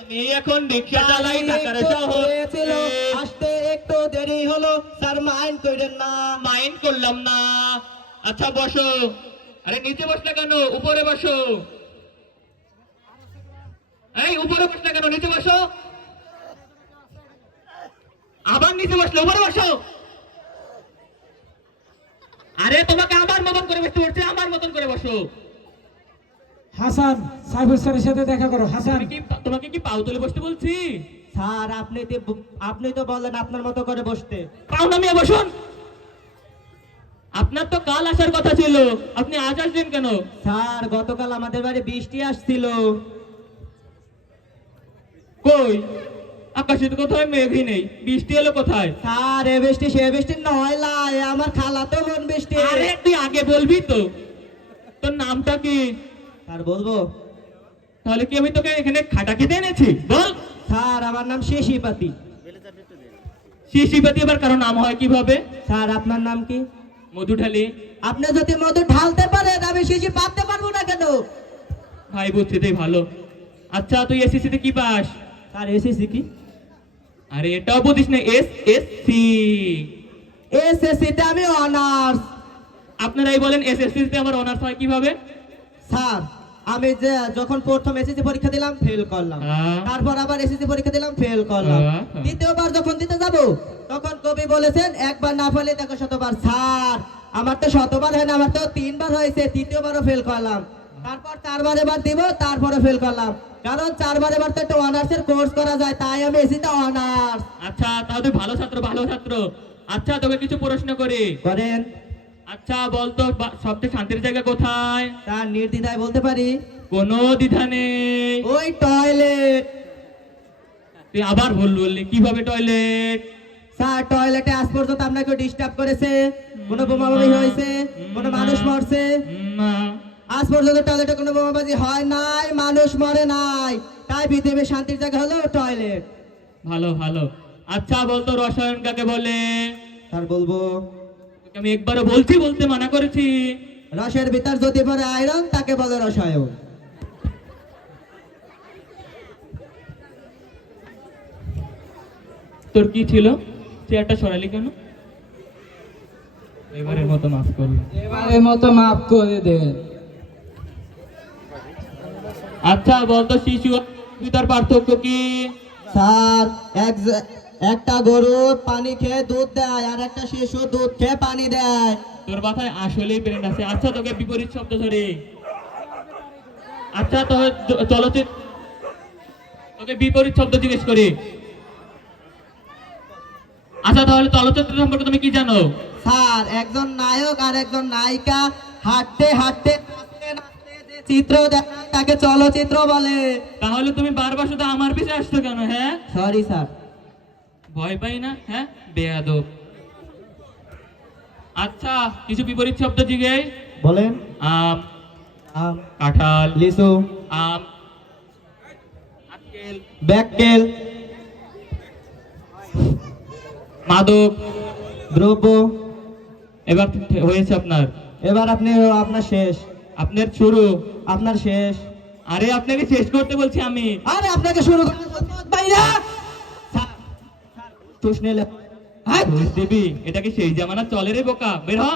আমি এখন রিক্সা চালাই ঢাকার শহরে। আসতে একটু দেরি হলো স্যার, মাইন্ড করেন না। মাইন্ড করলাম না। আচ্ছা বসো। আরে নিচে বসলে কেন, উপরে বসো। এই উপরে বসলে কেন, নিচে বসো। আবার নিচে বসলে উপরে বসো। আরে তোমাকে আমার মতন করে বসতে বলছে, আমার মতন করে বসো। হাসান, সাইফুল স্যারের সাথে দেখা করো। হাসান, তোমাকে কি পাও তুলে বসতে বলছি? স্যার আপনি তো বললেন আপনার মতো করে বসতে। পাও নামিয়ে বসুন। আপনার তো কাল আসার কথা ছিল, আপনি আজ আসবেন কেন? স্যার গতকাল আমাদের বাড়ি বৃষ্টি আসছিল। কই আকাশে তো কোথায় মেঘই নেই, বৃষ্টি এলো কোথায়? স্যার এ বৃষ্টি সে বৃষ্টি নয় লাই, আমার খালা তো বোন বৃষ্টি। আরে তুই আগে বলবি তো। তোর নামটা কি? স্যার বলবো? তাহলে কি আমি তোকে এখানে খাটা খেতে এনেছি? বল। স্যার আমার নাম শেষিপাতি। শিশিপাতি আবার কারো নাম হয় কিভাবে? স্যার আপনার নাম কি? মধুঢালি। আপনি যদি মধু ঢালতে পারেন আমি শিশি পাততে পারবো না কেন? ভাই বুঝতে দেই ভালো। আচ্ছা তুই এসএসসি তে কি পাস? স্যার এসএসসি কি? আরে এটাও বুঝিস না, এসএসসি। এসএসসি তে আমি অনার্স। আপনারাই বলেন এসএসসি তে আমার অনার্স হয় কিভাবে? স্যার আমি যে যখন প্রথম এসএসসি পরীক্ষা দিলাম ফেল করলাম, তারপর আবার এসএসসি পরীক্ষা দিলাম ফেল করলাম, দ্বিতীয়বার যখন দিতে যাব তখন কবি বলেছেন একবার না ফেলে দেখো শতবার। স্যার আমার তো শতবার হয় না, আমার তো 3বার হয়েছে, তৃতীয়বারও ফেল করলাম, তারপর 4বার এবার দিব, তারপরে ফেল করলাম, কারণ 4বার এবার তো একটা অনার্সের কোর্স করা যায়, তাই আমি এসএসসি তে অনার্স। আচ্ছা তাহলে তুই ভালো ছাত্র, ভালো ছাত্র। আচ্ছা তোকে কিছু প্রশ্ন করি। করেন। আচ্ছা বলতো সবচেয়ে শান্তির জায়গা কোথায়? স্যার নির্দ্বিধায় বলতে পারি, কোনো দ্বিধা নেই। ওই টয়লেট। তুই আবার ভুল বললি, কিভাবে টয়লেট? স্যার টয়লেটে আজ পর্যন্ত আপনাকে ডিস্টার্ব করেছে? কোনো বোমাবাজি হয়েছে? কোনো মানুষ মরছে? না। আজ পর্যন্ত টয়লেটে কোনো বোমাবাজি হয় নাই, মানুষ মরে নাই, তাই পৃথিবীর শান্তির জায়গা হলো টয়লেট। ভালো ভালো। আচ্ছা বলতো রসায়ন কাকে বলে? স্যার বলবো? তোকে আমি একবারও বলতে মানা করেছি। রসের ভিতর যদি পড়ে আয়রন তাকে বলে রসায়ন। তোর কি ছিল, চেয়ারটা সরালি কেন? এবারের মতো মাফ করুন। এবারের মতো মাফ করে দেন। আচ্ছা বলতো শিশু আর পিতার পার্থক্য কি? স্যার একটা গরু পানি খেয়ে দুধ দেয় আর একটা শিশু দুধ খেয়ে পানি দেয়। তোর মাথায় আসলেই ব্রেন আছে। আচ্ছা তোকে বিপরীত শব্দ ধরে। আচ্ছা তো চলচ্চিত্র, তোকে বিপরীত শব্দ জিজ্ঞেস করি। আচ্ছা তাহলে চলচ্চিত্র সম্পর্কে তুমি কি জানো? স্যার একজন নায়ক আর একজন নায়িকা হাঁটতে হাঁটতে নাচতে নাচতে যে চিত্র দেখায় তাকে চলচ্চিত্র বলে। তাহলে তুমি বারবার শুধু আমার পিছে আসছো কেন? হ্যাঁ সরি স্যার। ভয় পাই না, হ্যাঁ বেয়াদব। আচ্ছা কিছু বিপরীত শব্দ জিজ্ঞেস। বলেন। আম, আম, কাঁঠাল, লিচু, আম, আটকেল, ব্যাককেল, মাদক। দ্রব্য। এবার হয়েছে আপনার। এবার আপনার শেষ। আপনার শুরু। আপনার শেষ। আরে আপনাকে শেষ করতে বলছি আমি। আরে আপনাকে শুরু করতে বাইরা। স্যার তুষ নিলে দিবি, এটা কি সেই জামানা চলে রে বোকা? বের হ।